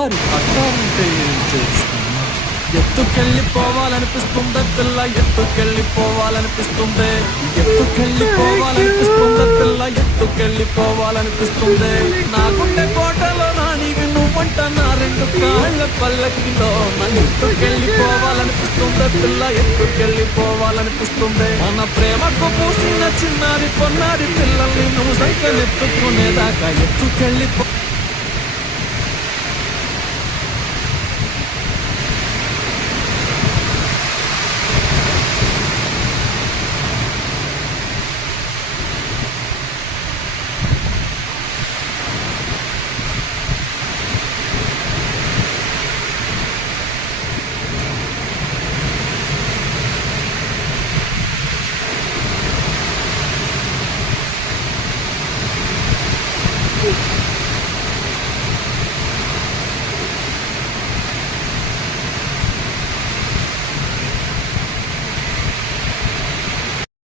మరి పట్టాలంటే ఏం చేస్తున్నా? ఎత్తుకెళ్ళిపోవాలనిపిస్తుందే పిల్ల, ఎత్తుకెళ్ళిపోవాలనిపిస్తుందే, ఎత్తుకెళ్ళిపోవాలనిపిస్తుందే పిల్ల, ఎత్తుకెళ్ళిపోవాలనిపిస్తుందే. నా గుండె కోటలో నానివి నువ్వంట, నా రెండు కాళ్ళ పల్లకిలో నన్ను ఎత్తుకెళ్ళిపోవాలనిపిస్తుందే పిల్ల, ఎత్తుకెళ్ళిపోవాలనిపిస్తుందే. మన ప్రేమకు పూసిన చిన్నారి పొన్నారి పిల్లల్ని నువ్వు సంఖ్యనెత్తుకునేదాకా ఎత్తుకెళ్ళిపో